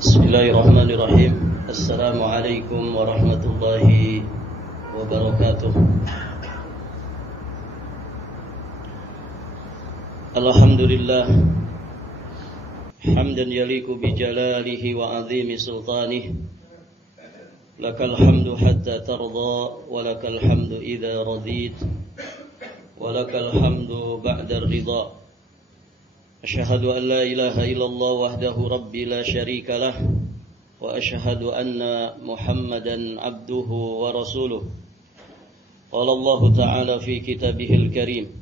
Bismillahirrahmanirrahim. Assalamualaikum warahmatullahi wabarakatuh. Alhamdulillah hamdan yaliku bi jalalihi wa azimi sultanih. Lakal hamdu hatta tarda wa lakal hamdu idza radit wa lakal hamdu ba'da ridha. Asyhadu an la ilaha illallah wahdahu rabbi la syarika lah wa asyhadu anna Muhammadan abduhu wa rasuluh. Qala Allah ta'ala fi kitabihil karim,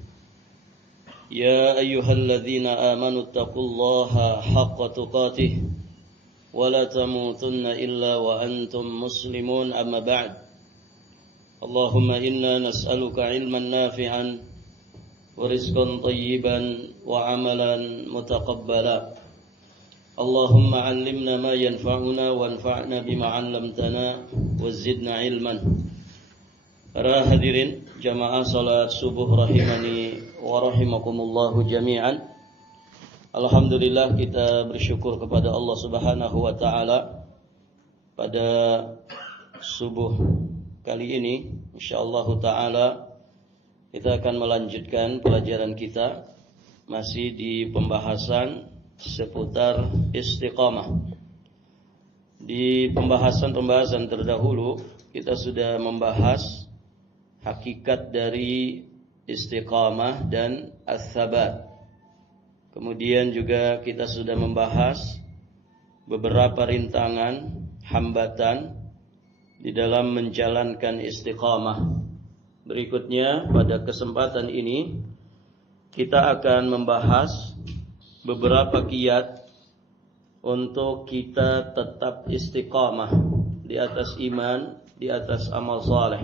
ya ayyuhalladzina amanu taqullaha haqqa tuqatih wa la tamutunna illa wa antum muslimun, amma ba'd. Allahumma inna nas'aluka ilman nafi'an wa rizqan tayyiban wa amalan mutaqabbala. Allahumma 'allimna ma yanfa'una wanfa'na bima 'allamtana wa zidna ilman. Para hadirin jamaah salat subuh rahimani wa rahimakumullahu jami'an. Alhamdulillah, kita bersyukur kepada Allah Subhanahu wa taala pada subuh kali ini insyaallah taala kita akan melanjutkan pelajaran kita masih di pembahasan seputar istiqamah. Di pembahasan terdahulu kita sudah membahas hakikat dari istiqamah dan ats-tsabat. Kemudian juga kita sudah membahas beberapa rintangan, hambatan di dalam menjalankan istiqamah. Berikutnya pada kesempatan ini kita akan membahas beberapa kiat untuk kita tetap istiqamah di atas iman, di atas amal saleh.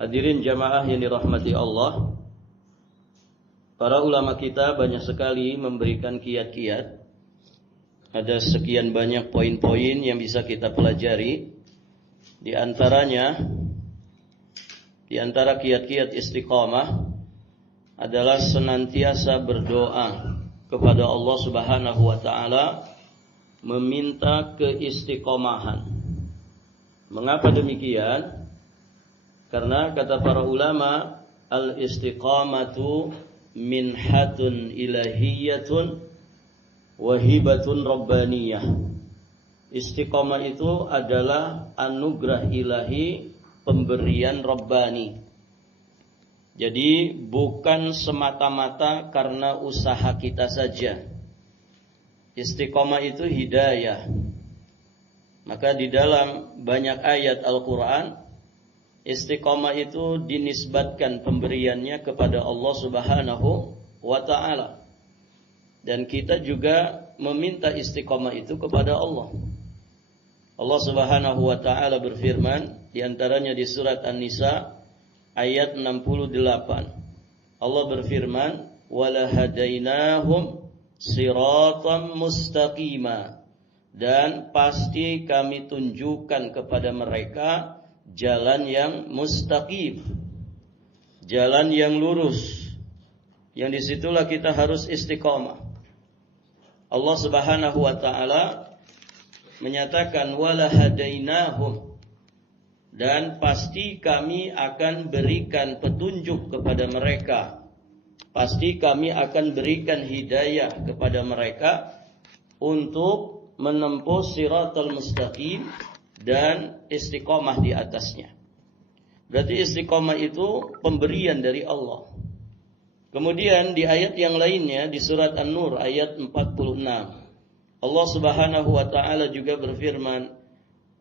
Hadirin jamaah yang dirahmati Allah, para ulama kita banyak sekali memberikan kiat-kiat. Ada sekian banyak poin-poin yang bisa kita pelajari. Di antara kiat-kiat istiqamah adalah senantiasa berdoa kepada Allah Subhanahu wa taala, meminta keistiqomahan. Mengapa demikian? Karena kata para ulama, al-istiqamatu minhatun ilahiyyatun wahibatun rabbaniyah. Istiqamah itu adalah anugerah ilahi, pemberian Rabbani. Jadi bukan semata-mata karena usaha kita saja. Istiqamah itu hidayah. Maka di dalam banyak ayat Al-Quran, istiqamah itu dinisbatkan pemberiannya kepada Allah Subhanahu wa ta'ala. Dan kita juga meminta istiqamah itu kepada Allah. Allah Subhanahu wa ta'ala berfirman di antaranya di surat An-Nisa ayat 68. Allah berfirman, "Walahadainahum siratan mustaqima." Dan pasti kami tunjukkan kepada mereka jalan yang mustaqim, jalan yang lurus. Yang disitulah kita harus istiqamah. Allah Subhanahu wa ta'ala menyatakan walahadainahum, dan pasti kami akan berikan petunjuk kepada mereka. Pasti kami akan berikan hidayah kepada mereka untuk menempuh siratal mustaqim dan istiqamah di atasnya. Berarti istiqamah itu pemberian dari Allah. Kemudian di ayat yang lainnya di surat An-Nur ayat 46, Allah Subhanahu wa ta'ala juga berfirman,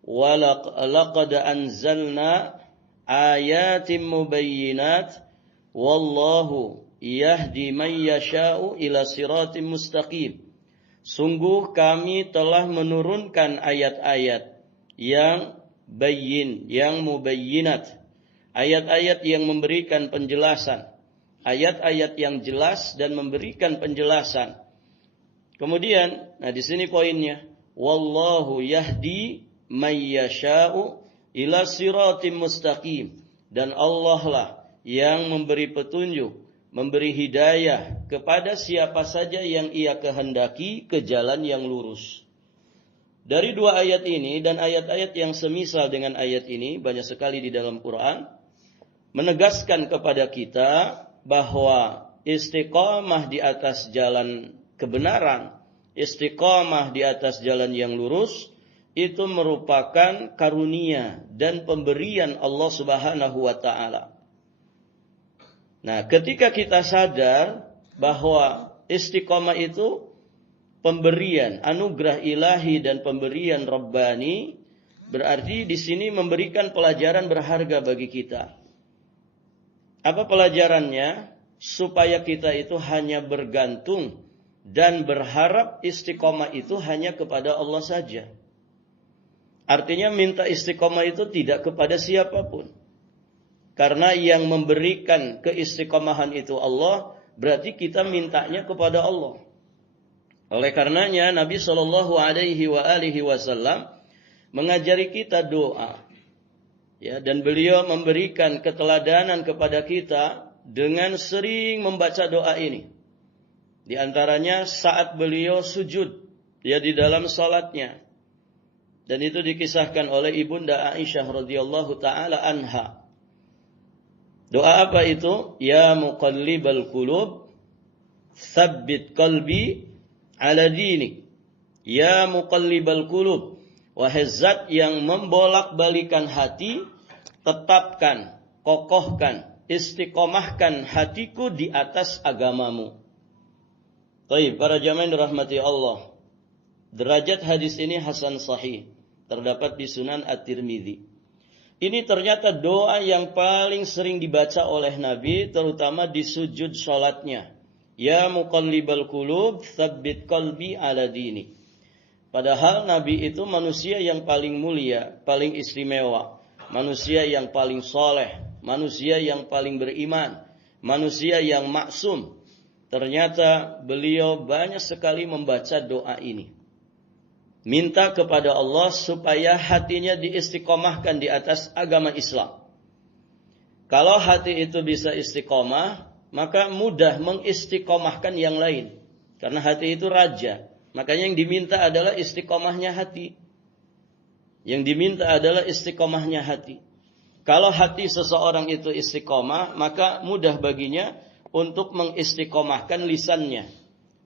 وَلَقَدْ أَنزَلْنَا آيَاتٍ مُبَيِّنَاتٍ وَاللَّهُ يَهْدِي مَنْ يَشَاءُ إِلَى صِرَاطٍ مُسْتَقِيمٍ. Sungguh kami telah menurunkan ayat-ayat yang bayyin, yang mubayyinat, ayat-ayat yang memberikan penjelasan, ayat-ayat yang jelas dan memberikan penjelasan. Kemudian, di sini poinnya, wallahu yahdi may yasha'u ila siratim mustaqim. Dan Allah lah yang memberi petunjuk, memberi hidayah kepada siapa saja yang ia kehendaki ke jalan yang lurus. Dari dua ayat ini dan ayat-ayat yang semisal dengan ayat ini, banyak sekali di dalam Quran, menegaskan kepada kita bahwa istiqamah di atas jalan kebenaran, istiqamah di atas jalan yang lurus, itu merupakan karunia dan pemberian Allah Subhanahu wa Ta'ala. Nah, ketika kita sadar bahwa istiqamah itu pemberian, anugerah ilahi dan pemberian Rabbani, berarti di sini memberikan pelajaran berharga bagi kita. Apa pelajarannya? Supaya kita itu hanya bergantung dan berharap istiqamah itu hanya kepada Allah saja. Artinya minta istiqamah itu tidak kepada siapapun. Karena yang memberikan keistiqomahan itu Allah, berarti kita mintanya kepada Allah. Oleh karenanya Nabi Shallallahu Alaihi Wasallam mengajari kita doa, ya, dan beliau memberikan keteladanan kepada kita dengan sering membaca doa ini. Di antaranya saat beliau sujud, ya, di dalam salatnya, dan itu dikisahkan oleh ibunda Aisyah radhiyallahu taala anha. Doa apa itu? Ya muqallibal qulub, tsabbit qalbi ala dinik. Ya muqallibal qulub, wahai zat yang membolak-balikan hati, tetapkan, kokohkan, istiqomahkan hatiku di atas agamamu. Baik, para jamaah yang dirahmati Allah, derajat hadis ini hasan sahih, terdapat di Sunan At-Tirmidzi. Ini ternyata doa yang paling sering dibaca oleh Nabi, terutama di sujud sholatnya. Ya muqallibal qulub, tsabbit qalbi ala dini. Padahal Nabi itu manusia yang paling mulia, paling istimewa, manusia yang paling soleh, manusia yang paling beriman, manusia yang maksum. Ternyata beliau banyak sekali membaca doa ini. Minta kepada Allah supaya hatinya diistiqomahkan di atas agama Islam. Kalau hati itu bisa istiqomah, maka mudah mengistiqomahkan yang lain. Karena hati itu raja. Makanya yang diminta adalah istiqomahnya hati. Yang diminta adalah istiqomahnya hati. Kalau hati seseorang itu istiqomah, maka mudah baginya untuk mengistiqomahkan lisannya.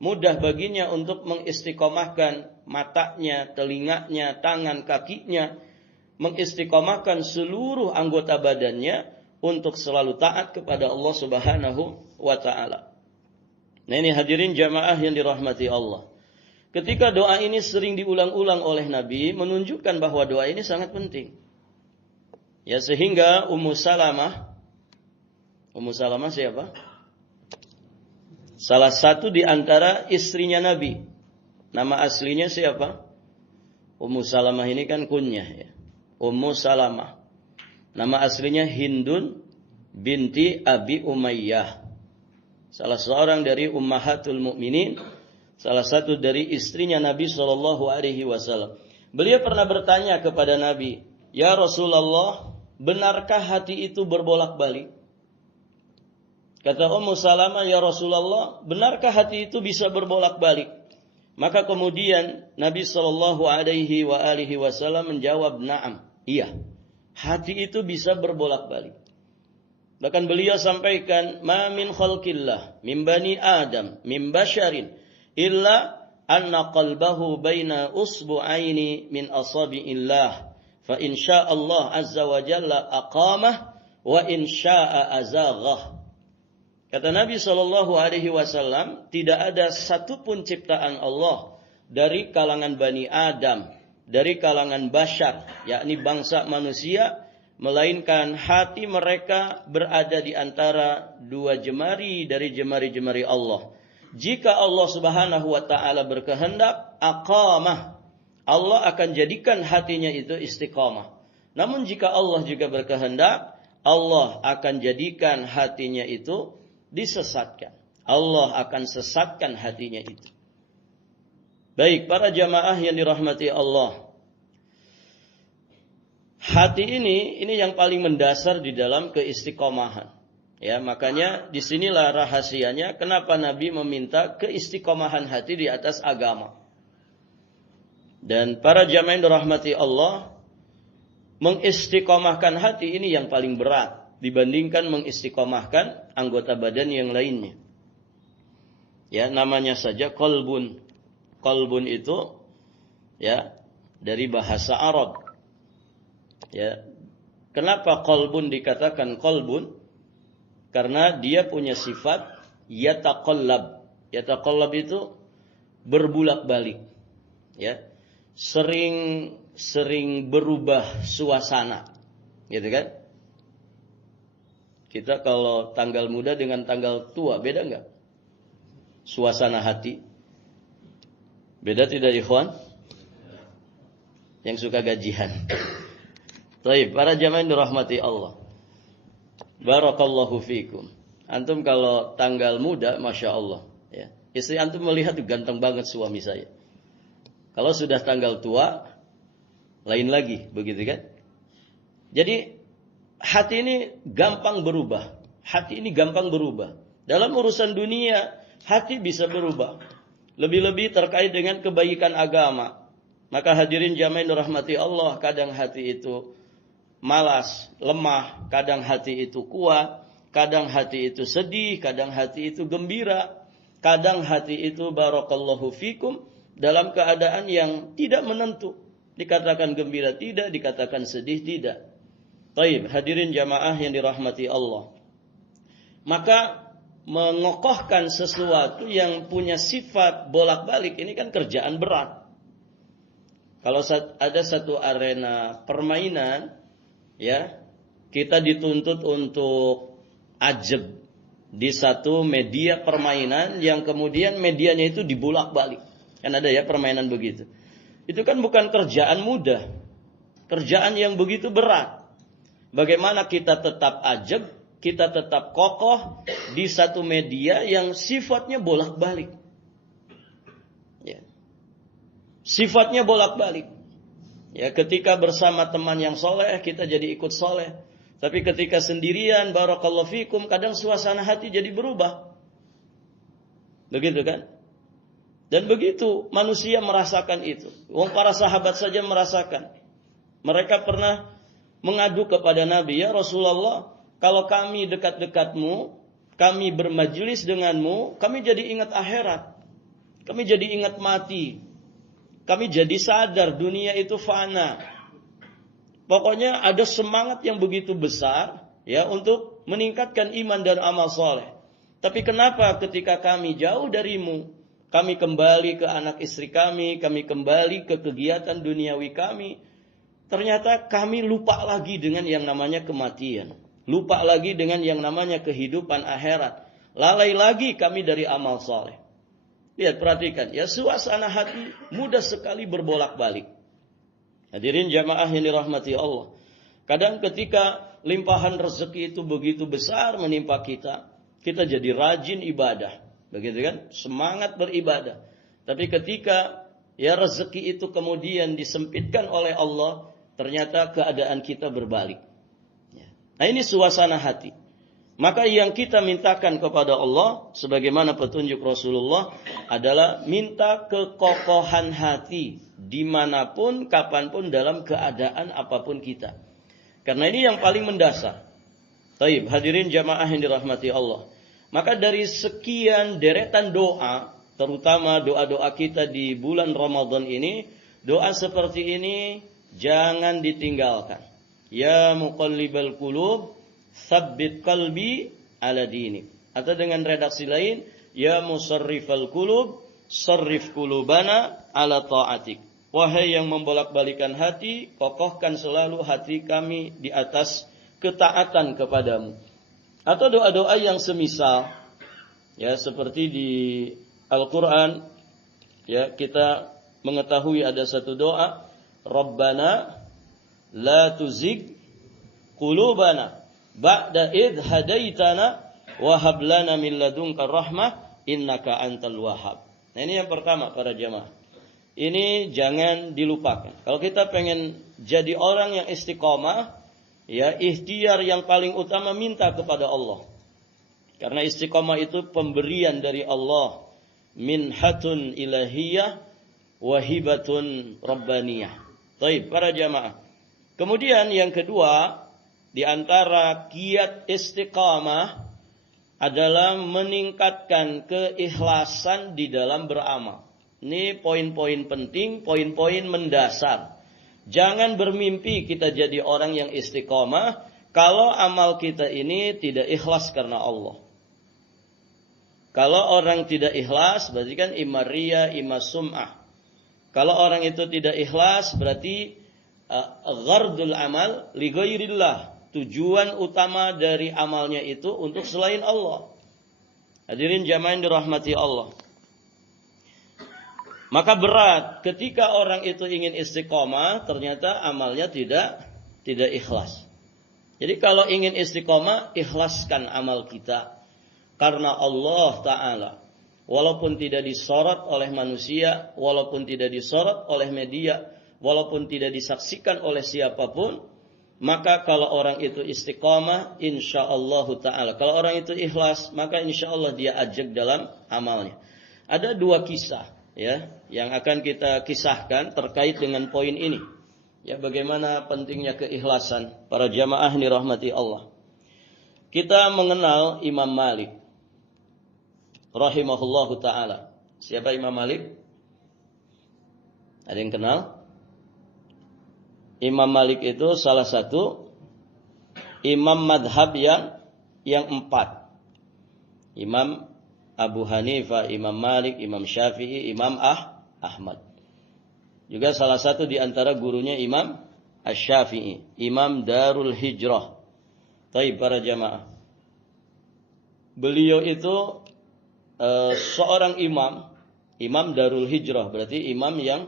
Mudah baginya untuk mengistiqomahkan matanya, telinganya, tangan, kakinya. Mengistiqomahkan seluruh anggota badannya untuk selalu taat kepada Allah Subhanahu wa Ta'ala. Nah, ini hadirin jamaah yang dirahmati Allah. Ketika doa ini sering diulang-ulang oleh Nabi, menunjukkan bahwa doa ini sangat penting. Ya, sehingga Ummu Salamah siapa? Salah satu di antara istrinya Nabi. Nama aslinya siapa? Ummu Salamah ini kan kunyah, ya. Ummu Salamah. Nama aslinya Hindun binti Abi Umayyah. Salah seorang dari ummahatul mukminin, salah satu dari istrinya Nabi sallallahu alaihi wasallam. Beliau pernah bertanya kepada Nabi, "Ya Rasulullah, benarkah hati itu berbolak-balik?" Kata Ummu Salamah, "Ya Rasulullah, benarkah hati itu bisa berbolak-balik?" Maka kemudian Nabi sallallahu alaihi wasallam menjawab, "Na'am." Iya. Hati itu bisa berbolak-balik. Bahkan beliau sampaikan, "Ma min khalqillah, min bani Adam, min basyarin, illa anna qalbahu baina usbu'aini min asabi'illah. Fa in syaa Allah azza wa jalla aqamah, wa in syaa azaghah." Kata Nabi sallallahu alaihi wasallam, tidak ada satupun ciptaan Allah dari kalangan Bani Adam, dari kalangan basyar, yakni bangsa manusia, melainkan hati mereka berada di antara dua jemari dari jemari-jemari Allah. Jika Allah Subhanahu wa taala berkehendak, aqamah, Allah akan jadikan hatinya itu istiqamah. Namun jika Allah juga berkehendak, Allah akan jadikan hatinya itu disesatkan. Allah akan sesatkan hatinya itu. Baik, para jamaah yang dirahmati Allah. Hati ini yang paling mendasar di dalam keistiqomahan. Ya, makanya disinilah rahasianya kenapa Nabi meminta keistiqomahan hati di atas agama. Dan para jamaah yang dirahmati Allah, mengistiqomahkan hati ini yang paling berat dibandingkan mengistiqomahkan anggota badan yang lainnya. Ya, namanya saja qalbun. Qalbun itu ya dari bahasa Arab. Ya. Kenapa qalbun dikatakan qalbun? Karena dia punya sifat yataqallab. Yataqallab itu berbulak-balik. Ya. Sering berubah suasana. Gitu kan? Kita kalau tanggal muda dengan tanggal tua beda enggak? Suasana hati. Beda tidak, ikhwan? Yang suka gajian. Baik, para jamaah yang dirahmati Allah. Barakallahu fikum. Antum kalau tanggal muda, Masya Allah. Ya. Istri antum melihat ganteng banget suami saya. Kalau sudah tanggal tua, lain lagi, begitu kan? Jadi, hati ini gampang berubah. Hati ini gampang berubah. Dalam urusan dunia, hati bisa berubah. Lebih-lebih terkait dengan kebaikan agama. Maka hadirin jamaah yang dirahmati Allah, kadang hati itu malas, lemah, kadang hati itu kuat, kadang hati itu sedih, kadang hati itu gembira, kadang hati itu barakallahu fikum dalam keadaan yang tidak menentu. Dikatakan gembira tidak, dikatakan sedih tidak. Baik, hadirin jamaah yang dirahmati Allah. Maka mengokohkan sesuatu yang punya sifat bolak-balik ini kan kerjaan berat. Kalau ada satu arena permainan, ya, kita dituntut untuk ajeb di satu media permainan yang kemudian medianya itu dibolak-balik. Kan ada ya permainan begitu. Itu kan bukan kerjaan mudah. Kerjaan yang begitu berat. Bagaimana kita tetap ajeb, kita tetap kokoh di satu media yang sifatnya bolak-balik. Ya. Sifatnya bolak-balik. Ya, ketika bersama teman yang soleh, kita jadi ikut soleh. Tapi ketika sendirian, barakallahu fikum, kadang suasana hati jadi berubah. Begitu kan? Dan begitu manusia merasakan itu. Para sahabat saja merasakan. Mereka pernah mengadu kepada Nabi, ya Rasulullah, kalau kami dekat-dekatmu, kami bermajlis denganmu, kami jadi ingat akhirat. Kami jadi ingat mati. Kami jadi sadar dunia itu fana. Pokoknya ada semangat yang begitu besar ya untuk meningkatkan iman dan amal soleh. Tapi kenapa ketika kami jauh darimu, kami kembali ke anak istri kami kembali ke kegiatan duniawi kami, ternyata kami lupa lagi dengan yang namanya kematian. Lupa lagi dengan yang namanya kehidupan akhirat. Lalai lagi kami dari amal soleh. Lihat, perhatikan. Ya, suasana hati mudah sekali berbolak-balik. Hadirin jamaah yang dirahmati Allah. Kadang ketika limpahan rezeki itu begitu besar menimpa kita, kita jadi rajin ibadah. Begitu kan? Semangat beribadah. Tapi ketika ya rezeki itu kemudian disempitkan oleh Allah, ternyata keadaan kita berbalik. Nah, ini suasana hati. Maka yang kita mintakan kepada Allah, sebagaimana petunjuk Rasulullah, adalah minta kekokohan hati, dimanapun, kapanpun, dalam keadaan apapun kita. Karena ini yang paling mendasar. Taib, hadirin jamaah yang dirahmati Allah. Maka dari sekian deretan doa, terutama doa-doa kita di bulan Ramadan ini, doa seperti ini jangan ditinggalkan. Ya muqallibal qulub, tsabbit qalbi ala dinik. Atau dengan redaksi lain, ya musarrifal qulub, sarrif qulubana ala ta'atik. Wahai yang membolak-balikan hati, kokohkan selalu hati kami di atas ketaatan kepadamu. Atau doa-doa yang semisal, ya seperti di Al-Quran, ya kita mengetahui ada satu doa, Rabbana la tuzigh qulubana ba'da idh hadaitana wa hab lana min ladunka rahmah innaka antal wahhab. Nah, ini yang pertama para jamaah. Ini jangan dilupakan. Kalau kita pengen jadi orang yang istiqomah, ya ikhtiar yang paling utama minta kepada Allah. Karena istiqomah itu pemberian dari Allah, minhatun ilahiyah wahibatun rabbaniyah. Baik, para jamaah. Kemudian yang kedua, di antara kiat istiqamah adalah meningkatkan keikhlasan di dalam beramal. Ini poin-poin penting, poin-poin mendasar. Jangan bermimpi kita jadi orang yang istiqamah kalau amal kita ini tidak ikhlas karena Allah. Kalau orang tidak ikhlas berarti kan imma riya, imma sum'ah. Kalau orang itu tidak ikhlas berarti ghardul amal li ghairillah. Tujuan utama dari amalnya itu untuk selain Allah. Hadirin jamaah yang dirahmati Allah. Maka berat ketika orang itu ingin istiqomah, ternyata amalnya tidak ikhlas. Jadi kalau ingin istiqomah, ikhlaskan amal kita. Karena Allah Ta'ala. Walaupun tidak disorot oleh manusia, walaupun tidak disorot oleh media, walaupun tidak disaksikan oleh siapapun, maka kalau orang itu istiqomah, insyaallah Ta'ala. Kalau orang itu ikhlas, maka insyaallah dia ajak dalam amalnya. Ada dua kisah ya yang akan kita kisahkan terkait dengan poin ini. Ya, bagaimana pentingnya keikhlasan para jamaah dirahmati Allah. Kita mengenal Imam Malik rahimahullahu taala. Siapa Imam Malik? Ada yang kenal? Imam Malik itu salah satu imam madhab yang empat. Imam Abu Hanifah, Imam Malik, Imam Syafi'i, Imam Ahmad. Juga salah satu di antara gurunya Imam Asy-Syafi'i, Imam Darul Hijrah. Baik para jamaah. Beliau itu seorang imam Darul Hijrah, berarti imam yang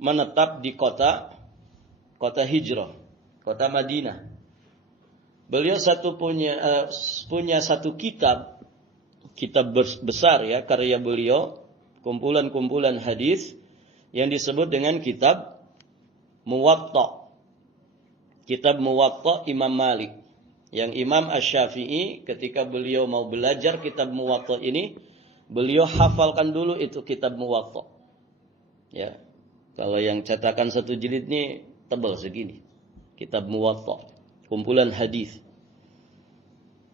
menetap di kota hijrah, kota Madinah. Beliau punya satu kitab besar ya, karya beliau, kumpulan-kumpulan hadis yang disebut dengan kitab Muwatta. Kitab Muwatta Imam Malik. Yang Imam Asy-Syafi'i ketika beliau mau belajar kitab Muwatta ini, beliau hafalkan dulu itu kitab Muwatta. Ya. Kalau yang cetakan satu jilid ini tebal segini. Kitab Muwatta, kumpulan hadis.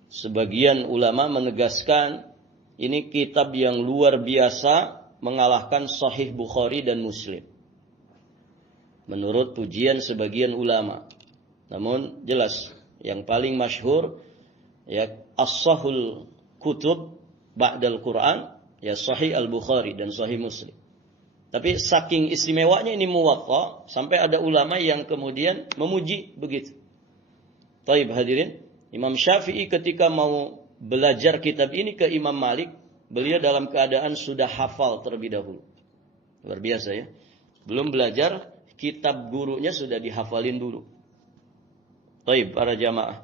Sebagian ulama menegaskan ini kitab yang luar biasa, mengalahkan Sahih Bukhari dan Muslim. Menurut pujian sebagian ulama. Namun jelas yang paling masyhur ya as-sahul kutub ba'dal Quran ya Sahih Al-Bukhari dan Sahih Muslim. Tapi saking istimewanya ini Muwatta sampai ada ulama yang kemudian memuji begitu. Taib hadirin, Imam Syafi'i ketika mau belajar kitab ini ke Imam Malik, beliau dalam keadaan sudah hafal terlebih dahulu. Luar biasa ya. Belum belajar, kitab gurunya sudah dihafalin dulu. Taib para jamaah.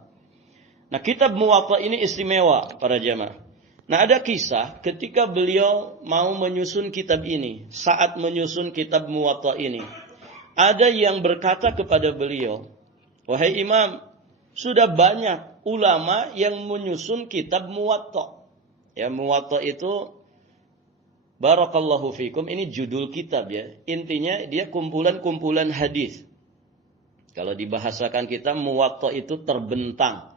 Nah, kitab Muwatta ini istimewa para jamaah. Nah, ada kisah ketika beliau mau menyusun kitab ini. Saat menyusun kitab Muwatta ini, ada yang berkata kepada beliau, "Wahai Imam, sudah banyak ulama yang menyusun kitab Muwatta." Ya, Muwatta itu barakallahu fikum, ini judul kitab ya. Intinya dia kumpulan-kumpulan hadis. Kalau dibahasakan kita, Muwatta itu terbentang.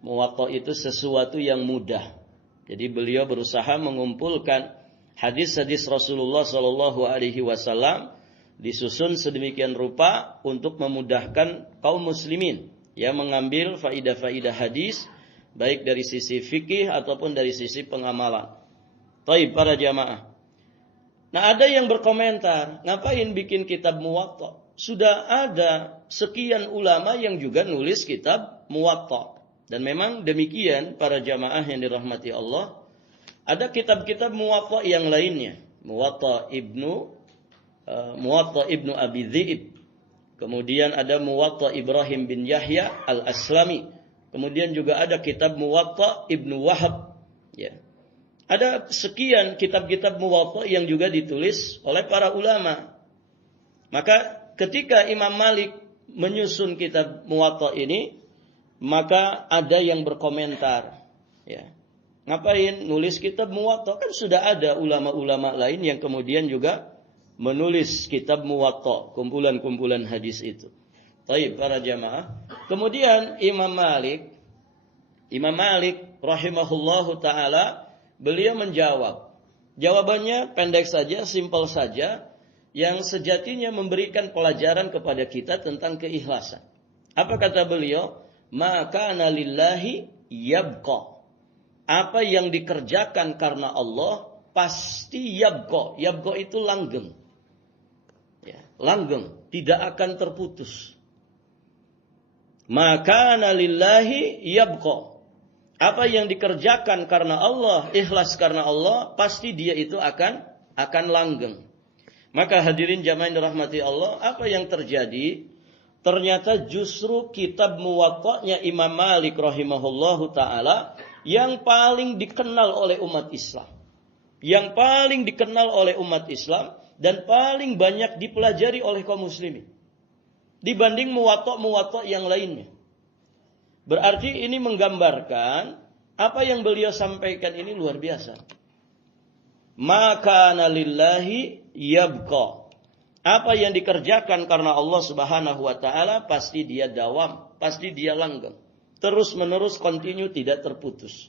Muwatta itu sesuatu yang mudah. Jadi beliau berusaha mengumpulkan hadis-hadis Rasulullah sallallahu alaihi wasallam disusun sedemikian rupa untuk memudahkan kaum muslimin yang mengambil faidah-faidah hadis baik dari sisi fikih ataupun dari sisi pengamalan. Taib para jamaah. Nah, ada yang berkomentar, ngapain bikin kitab Muwatta? Sudah ada sekian ulama yang juga nulis kitab Muwatta. Dan memang demikian para jamaah yang dirahmati Allah. Ada kitab-kitab Muwatta yang lainnya. Muwatta Ibnu Abi Dhi'ib. Kemudian ada Muwatta Ibrahim bin Yahya Al-Aslami. Kemudian juga ada kitab Muwatta Ibnu Wahab. Ya. Ada sekian kitab-kitab Muwatta yang juga ditulis oleh para ulama. Maka ketika Imam Malik menyusun kitab Muwatta ini, maka ada yang berkomentar, ya, ngapain nulis kitab Muwatta? Kan sudah ada ulama-ulama lain yang kemudian juga menulis kitab Muwatta, kumpulan-kumpulan hadis itu. Baik, para jamaah. Kemudian Imam Malik rahimahullahu taala, beliau menjawab. Jawabannya pendek saja, simpel saja, yang sejatinya memberikan pelajaran kepada kita tentang keikhlasan. Apa kata beliau? Maka lillahi yabqa. Apa yang dikerjakan karena Allah pasti yabqa. Yabqa itu langgeng. Ya, langgeng, tidak akan terputus. Maka lillahi yabqa. Apa yang dikerjakan karena Allah, ikhlas karena Allah, pasti dia itu akan langgeng. Maka hadirin jamaah yang dirahmati Allah, apa yang terjadi? Ternyata justru kitab Muwatta'nya Imam Malik rahimahullahu taala yang paling dikenal oleh umat Islam. Yang paling dikenal oleh umat Islam dan paling banyak dipelajari oleh kaum muslimin dibanding Muwatta' yang lainnya. Berarti ini menggambarkan apa yang beliau sampaikan ini luar biasa. Maka lillahi yabqa. Apa yang dikerjakan karena Allah Subhanahu wa taala pasti dia dawam, pasti dia langgeng. Terus menerus continue, tidak terputus.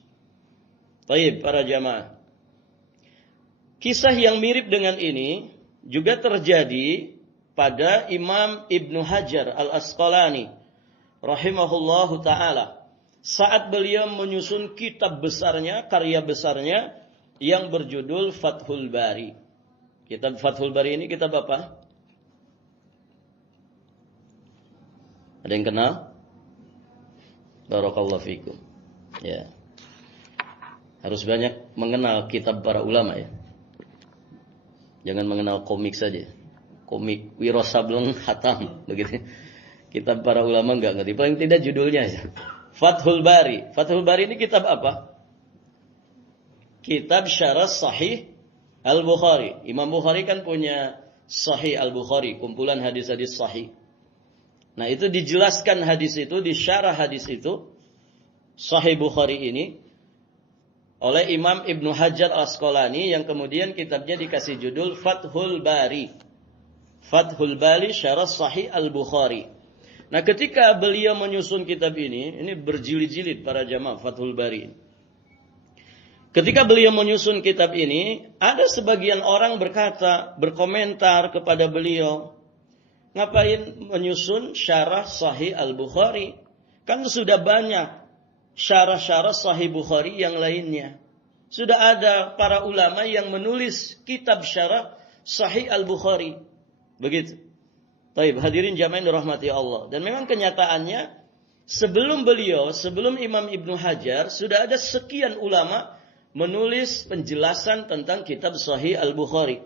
Baik, para jamaah. Kisah yang mirip dengan ini juga terjadi pada Imam Ibnu Hajar Al-Asqalani rahimahullahu ta'ala. Saat beliau menyusun kitab besarnya, karya besarnya, yang berjudul Fathul Bari. Kitab Fathul Bari ini kitab apa? Ada yang kenal? Barakallahu fikum. Ya. Harus banyak mengenal kitab para ulama ya. Jangan mengenal komik saja. Komik Wiro Sableng Hatam begitu. Kitab para ulama enggak ngerti. Paling tidak judulnya aja. Fathul Bari. Fathul Bari ini kitab apa? Kitab Syarah Sahih Al-Bukhari. Imam Bukhari kan punya Sahih Al-Bukhari, kumpulan hadis-hadis sahih. Nah, itu dijelaskan hadis itu, disyarah hadis itu, Sahih Bukhari ini, oleh Imam Ibnu Hajar Al-Asqalani, yang kemudian kitabnya dikasih judul Fathul Bari. Fathul Bari Syarah Sahih Al-Bukhari. Nah, ketika beliau menyusun kitab ini berjilid-jilid para jamaah Fathul Bari. Ketika beliau menyusun kitab ini, ada sebagian orang berkomentar kepada beliau, ngapain menyusun syarah Sahih Al-Bukhari? Kan sudah banyak syarah-syarah Sahih Bukhari yang lainnya. Sudah ada para ulama yang menulis kitab syarah Sahih Al-Bukhari. Begitu. Baik, hadirin jamaah yang dirahmati Allah. Dan memang kenyataannya, sebelum Imam Ibnu Hajar, sudah ada sekian ulama menulis penjelasan tentang kitab Sahih Al-Bukhari.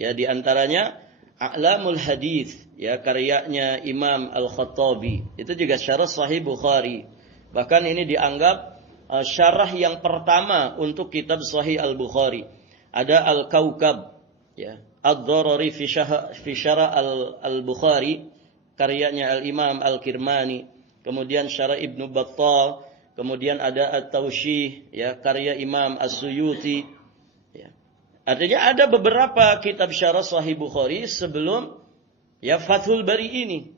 Ya, di antaranya A'lamul Hadits, ya, karyanya Imam Al-Khattabi. Itu juga syarah Sahih Bukhari. Bahkan ini dianggap syarah yang pertama untuk kitab Sahih Al-Bukhari. Ada Al-Kaukab, ya, Ad-Darari fi syarah Al-Bukhari, karyanya Al-Imam Al-Kirmani. Kemudian syarah Ibnu Battal, kemudian ada At-Tawshih, ya, karya Imam As-Suyuti. Ya. Artinya ada beberapa kitab syarah Sahih Bukhari sebelum ya Fathul Bari ini.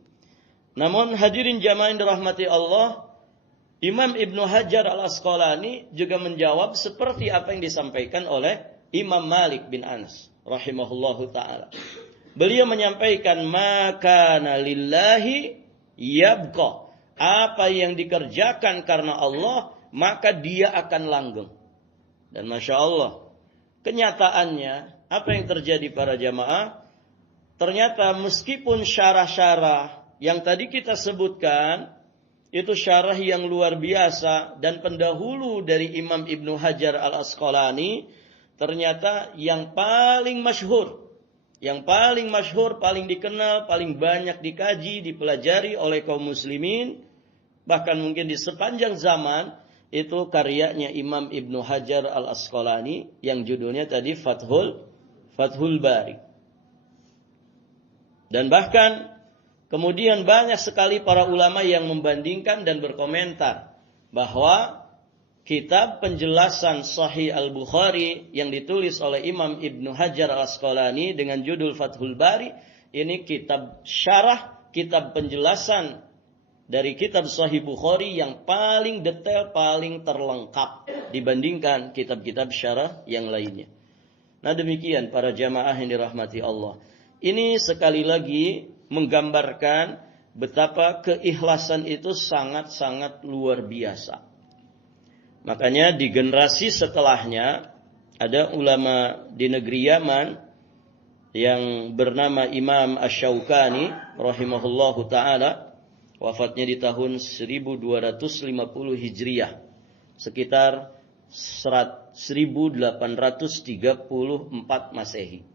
Namun hadirin jamaah yang dirahmati Allah, Imam Ibnu Hajar Al-Asqalani juga menjawab seperti apa yang disampaikan oleh Imam Malik bin Anas rahimahullahu ta'ala. Beliau menyampaikan, maka lillahi yabqa. Apa yang dikerjakan karena Allah, maka dia akan langgeng. Dan Masya Allah, kenyataannya, apa yang terjadi para jamaah? Ternyata meskipun syarah-syarah yang tadi kita sebutkan, itu syarah yang luar biasa dan pendahulu dari Imam Ibnu Hajar Al-Asqalani, ternyata yang paling masyhur, paling dikenal, paling banyak dikaji, dipelajari oleh kaum muslimin, bahkan mungkin di sepanjang zaman, itu karyanya Imam Ibnu Hajar Al-Asqalani yang judulnya tadi Fathul Bari. Dan bahkan kemudian banyak sekali para ulama yang membandingkan dan berkomentar bahwa kitab penjelasan Sahih Al-Bukhari yang ditulis oleh Imam Ibnu Hajar Al-Asqalani dengan judul Fathul Bari. Ini kitab syarah, kitab penjelasan dari kitab Sahih Bukhari yang paling detail, paling terlengkap dibandingkan kitab-kitab syarah yang lainnya. Nah demikian para jamaah yang dirahmati Allah. Ini sekali lagi menggambarkan betapa keikhlasan itu sangat-sangat luar biasa. Makanya di generasi setelahnya ada ulama di negeri Yaman yang bernama Imam Asy-Syaukani rahimahullahu taala, wafatnya di tahun 1250 Hijriah, sekitar 1834 Masehi.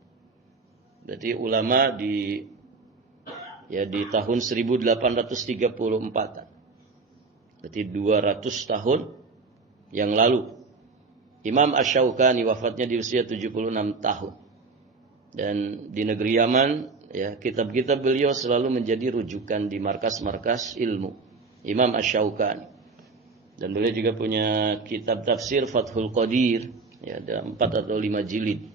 Berarti ulama di tahun 1834. Berarti 200 tahun yang lalu. Imam Asy-Syaukani wafatnya di usia 76 tahun. Dan di negeri Yaman, kitab-kitab beliau selalu menjadi rujukan di markas-markas ilmu. Imam Asy-Syaukani. Dan beliau juga punya kitab tafsir Fathul Qadir, ada 4 atau 5 jilid.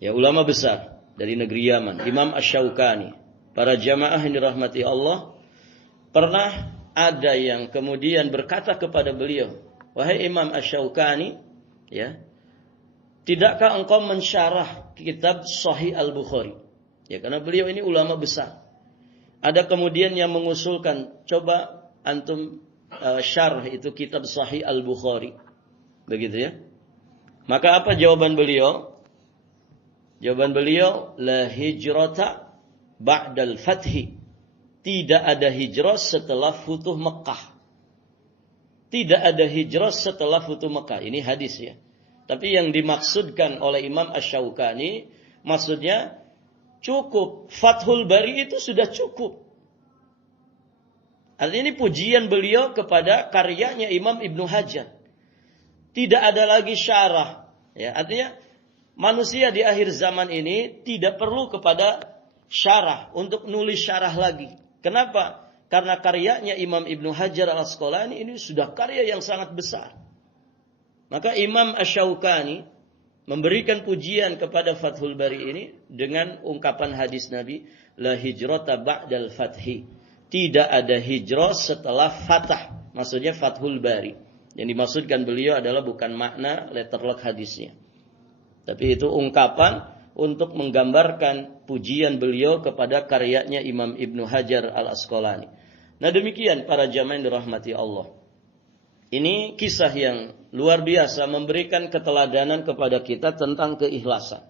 Ulama besar dari negeri Yaman, Imam Asy-Syaukani. Para jamaah yang dirahmati Allah, pernah ada yang kemudian berkata kepada beliau, "Wahai Imam Asy-Syaukani, tidakkah engkau mensyarah kitab Sahih Al-Bukhari?" Karena beliau ini ulama besar. Ada kemudian yang mengusulkan, "Coba antum syarah itu kitab Sahih Al-Bukhari." Begitu. Maka apa jawaban beliau? Jawaban beliau, "La hijrata ba'dal fathi." Tidak ada hijrah setelah futuh Mekah. Tidak ada hijrah setelah futuh Mekah. Ini hadis ya. Tapi yang dimaksudkan oleh Imam Asy-Syaukani, maksudnya cukup. Fathul Bari itu sudah cukup. Artinya ini pujian beliau kepada karyanya Imam Ibnu Hajar. Tidak ada lagi syarah. Artinya manusia di akhir zaman ini tidak perlu kepada syarah, untuk nulis syarah lagi. Kenapa? Karena karyanya Imam Ibnu Hajar Al-Asqalani ini sudah karya yang sangat besar. Maka Imam Asy-Syaukani memberikan pujian kepada Fathul Bari ini dengan ungkapan hadis Nabi, "La hijrata ba'dal fathi." Tidak ada hijrah setelah fatah. Maksudnya Fathul Bari. Yang dimaksudkan beliau adalah bukan makna letterlock hadisnya. Tapi itu ungkapan untuk menggambarkan pujian beliau kepada karyanya Imam Ibnu Hajar Al-Asqalani. Nah demikian para jamaah yang dirahmati Allah. Ini kisah yang luar biasa memberikan keteladanan kepada kita tentang keikhlasan.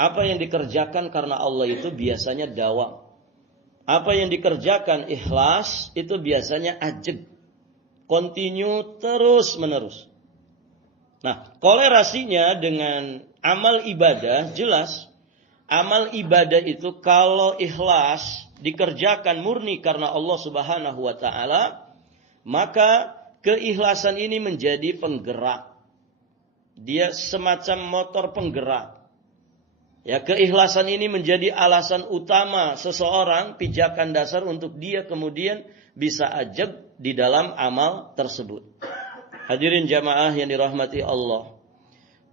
Apa yang dikerjakan karena Allah itu biasanya dawam. Apa yang dikerjakan ikhlas itu biasanya ajeg. Continue terus menerus. Nah, kolerasinya dengan amal ibadah jelas. Amal ibadah itu kalau ikhlas dikerjakan murni karena Allah Subhanahu wa taala, maka keikhlasan ini menjadi penggerak. Dia semacam motor penggerak. Keikhlasan ini menjadi alasan utama seseorang, pijakan dasar untuk dia kemudian bisa ajab di dalam amal tersebut. Hadirin jamaah yang dirahmati Allah.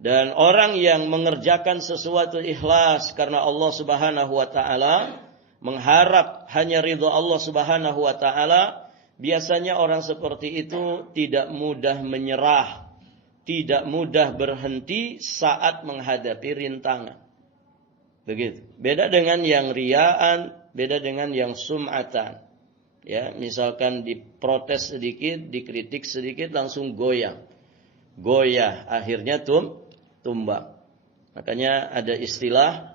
Dan orang yang mengerjakan sesuatu ikhlas karena Allah Subhanahu wa taala, mengharap hanya ridha Allah Subhanahu wa taala, biasanya orang seperti itu tidak mudah menyerah, tidak mudah berhenti saat menghadapi rintangan. Begitu. Beda dengan yang riyaan, beda dengan yang sum'atan. Misalkan diprotes sedikit, dikritik sedikit, langsung goyang. Goyah, akhirnya tumbang. Makanya ada istilah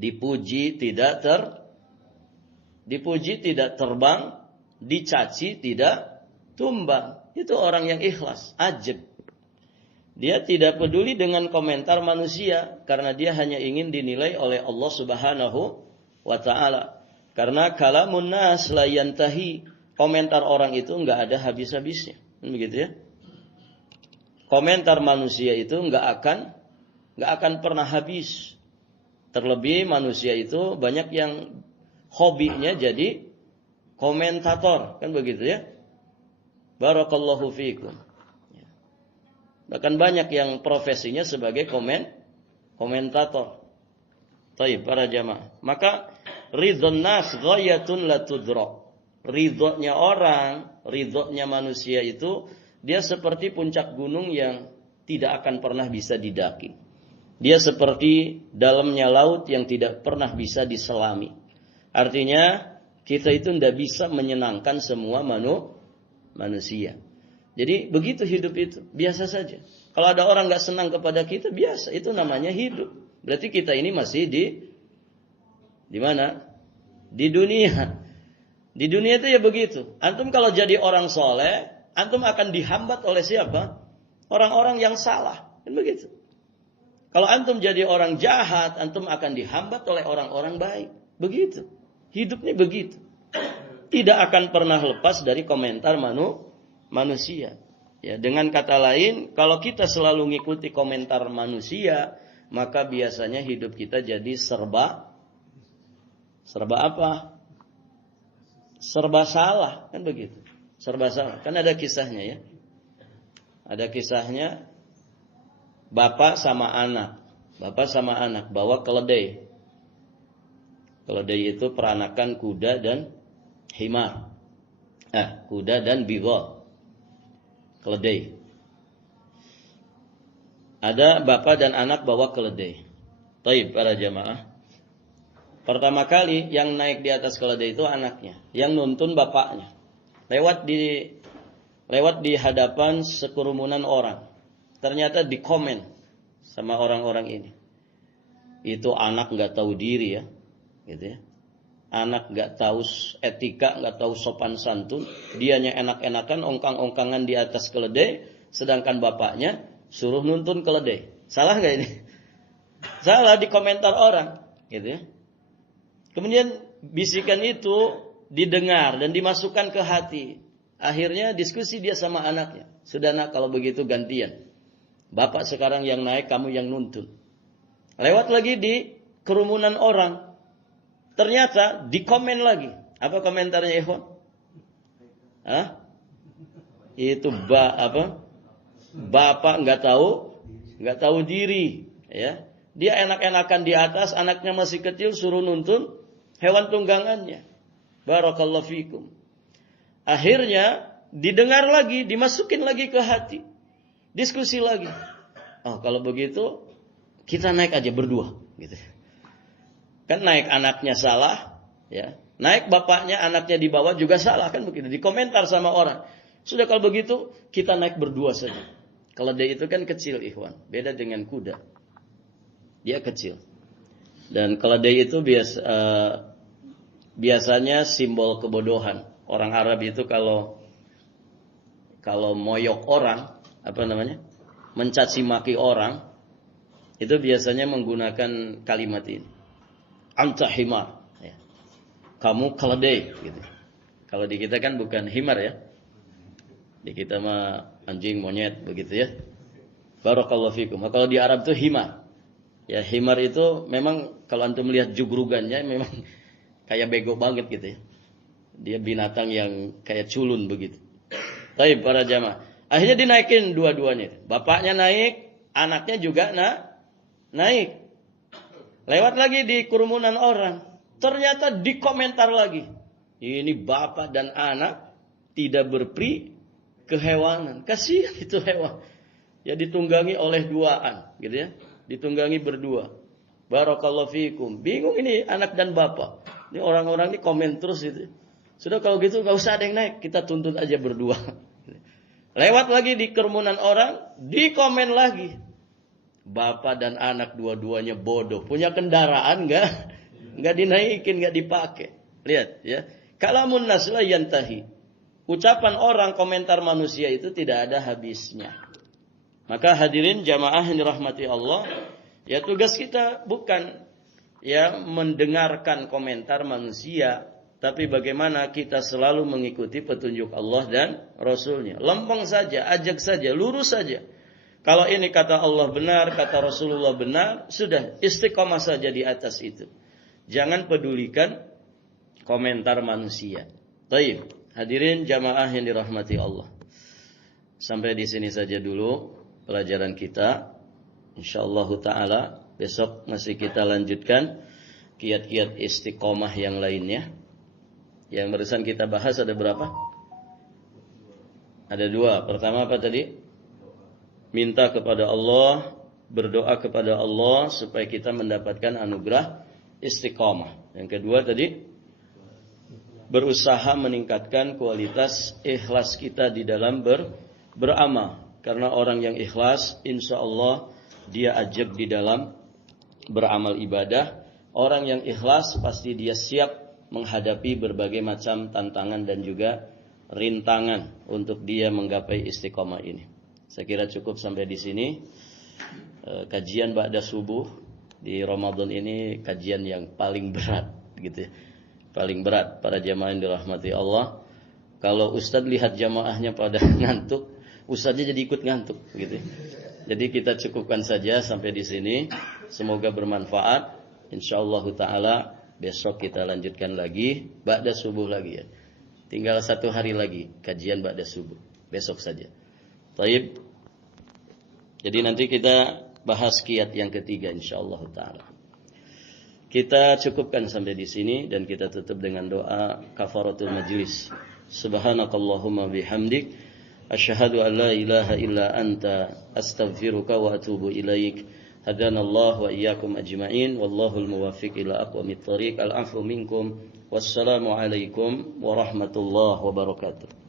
dipuji tidak terbang, dicaci tidak tumbang. Itu orang yang ikhlas, ajab. Dia tidak peduli dengan komentar manusia karena dia hanya ingin dinilai oleh Allah Subhanahu wa taala. Karena kalamun nas la yantahi, komentar orang itu enggak ada habis-habisnya. Begitu ya. Komentar manusia itu enggak akan pernah habis. Terlebih manusia itu banyak yang hobinya jadi komentator, kan begitu ya. Barakallahu fiikum. Bahkan banyak yang profesinya sebagai komentator. Taib para jamaah. Maka ridhon nas ghayatun la tudrak. Ridhonya orang, ridhonya manusia itu dia seperti puncak gunung yang tidak akan pernah bisa didaki. Dia seperti dalamnya laut yang tidak pernah bisa diselami. Artinya kita itu tidak bisa menyenangkan semua manusia. Jadi begitu hidup itu, biasa saja. Kalau ada orang nggak senang kepada kita, biasa. Itu namanya hidup. Berarti kita ini masih di mana? Di dunia. Di dunia itu ya begitu. Antum kalau jadi orang soleh, antum akan dihambat oleh siapa? Orang-orang yang salah. Kan begitu. Kalau antum jadi orang jahat, antum akan dihambat oleh orang-orang baik. Begitu. Hidupnya begitu. Tidak akan pernah lepas dari komentar manusia. Ya, dengan kata lain, kalau kita selalu mengikuti komentar manusia, maka biasanya hidup kita jadi serba apa? Serba salah, kan begitu. Serba salah. Kan ada kisahnya ya. Ada kisahnya bapak sama anak. Bapak sama anak bawa keledai. Keledai itu peranakan kuda dan himar. Kuda dan bigol. Keledai. Ada bapak dan anak bawa keledai. Taib para jamaah. Pertama kali yang naik di atas keledai itu anaknya, yang nuntun bapaknya. Lewat di hadapan sekerumunan orang. Ternyata dikomen sama orang-orang ini. Itu anak nggak tahu diri ya, gitu ya. Anak nggak tahu etika, nggak tahu sopan santun. Dianya enak-enakan, ongkang-ongkangan di atas keledai, sedangkan bapaknya suruh nuntun keledai. Salah nggak ini? Salah di komentar orang, gitu ya. Kemudian bisikan itu didengar dan dimasukkan ke hati. Akhirnya diskusi dia sama anaknya. Sudah nak, kalau begitu gantian. Bapak sekarang yang naik, kamu yang nuntun. Lewat lagi di kerumunan orang. Ternyata dikomen lagi. Apa komentarnya ikhwan? Itu bapak nggak tahu diri. Ya, dia enak-enakan di atas, anaknya masih kecil, suruh nuntun hewan tunggangannya. Barakallahu fikum. Akhirnya didengar lagi, dimasukin lagi ke hati. Diskusi lagi. Oh, kalau begitu kita naik aja berdua, gitu. Kan naik anaknya salah, ya. Naik bapaknya, anaknya di bawah juga salah, kan begitu. Dikomentar sama orang. Sudah kalau begitu kita naik berdua saja. Keledai itu kan kecil, ikhwan. Beda dengan kuda. Dia kecil. Dan keledai itu biasanya simbol kebodohan. Orang Arab itu kalau moyok orang, mencaci maki orang, itu biasanya menggunakan kalimat ini. Anta himar. Ya. Kamu keledai. Gitu. Kalau di kita kan bukan himar ya. Di kita mah anjing, monyet, begitu ya. Barakallahu fikum. Kalau di Arab itu himar. Ya, himar itu memang kalau antum melihat jugrugannya memang kayak bego banget gitu ya. Dia binatang yang kayak culun begitu. Tapi para jamaah, akhirnya dinaikin dua-duanya. Bapaknya naik, anaknya juga naik. Lewat lagi di kerumunan orang. Ternyata dikomentar lagi. Ini bapak dan anak tidak berperi kehewanan. Kasihan itu hewan. Ya ditunggangi oleh duaan, gitu ya. Ditunggangi berdua. Barakallahu fikum. Bingung ini anak dan bapak. Ini orang-orang ini komen terus itu. Sudah kalau gitu gak usah ada yang naik. Kita tuntut aja berdua. Lewat lagi di kerumunan orang. Dikomen lagi. Bapak dan anak dua-duanya bodoh. Punya kendaraan gak dinaikin, gak dipakai. Lihat ya. Kalamun nas la yantahi. Ucapan orang, komentar manusia itu tidak ada habisnya. Maka hadirin jamaah yang dirahmati Allah, ya tugas kita bukan ya mendengarkan komentar manusia, tapi bagaimana kita selalu mengikuti petunjuk Allah dan Rasulnya. Lempeng saja, ajak saja, lurus saja. Kalau ini kata Allah benar, kata Rasulullah benar, sudah istiqomah saja di atas itu. Jangan pedulikan komentar manusia. Baik, hadirin jamaah yang dirahmati Allah. Sampai di sini saja dulu. pelajaran kita. Insyaallah taala besok masih kita lanjutkan kiat-kiat istiqomah yang lainnya. Yang barusan kita bahas ada berapa? Ada 2. Pertama apa tadi? Minta kepada Allah, berdoa kepada Allah supaya kita mendapatkan anugerah istiqomah. Yang kedua tadi, berusaha meningkatkan kualitas ikhlas kita di dalam beramal. Karena orang yang ikhlas, insya Allah dia ajak di dalam beramal ibadah. Orang yang ikhlas pasti dia siap menghadapi berbagai macam tantangan dan juga rintangan untuk dia menggapai istiqomah ini. Saya kira cukup sampai di sini. Kajian ba'da subuh di Ramadan ini kajian yang paling berat gitu ya. Paling berat para jamaah yang dirahmati Allah. Kalau ustadz lihat jamaahnya pada ngantuk, ustadznya jadi ikut ngantuk gitu. Jadi kita cukupkan saja sampai di sini. Semoga bermanfaat. Insyaallah taala besok kita lanjutkan lagi ba'da subuh lagi ya. Tinggal 1 hari lagi kajian ba'da subuh. Besok saja. Taib. Jadi nanti kita bahas kiat yang ketiga insyaallah taala. Kita cukupkan sampai di sini dan kita tutup dengan doa kafaratul majlis. Subhanakallahumma bihamdik asyhadu an la ilaha illa anta astaghfiruka wa atubu ilaik. Hadanallahu wa iyyakum ajma'in wallahul muwaffiq ila aqwamit thoriq. Al-'afwu minkum. Wassalamu alaikum warahmatullahi wabarakatuh.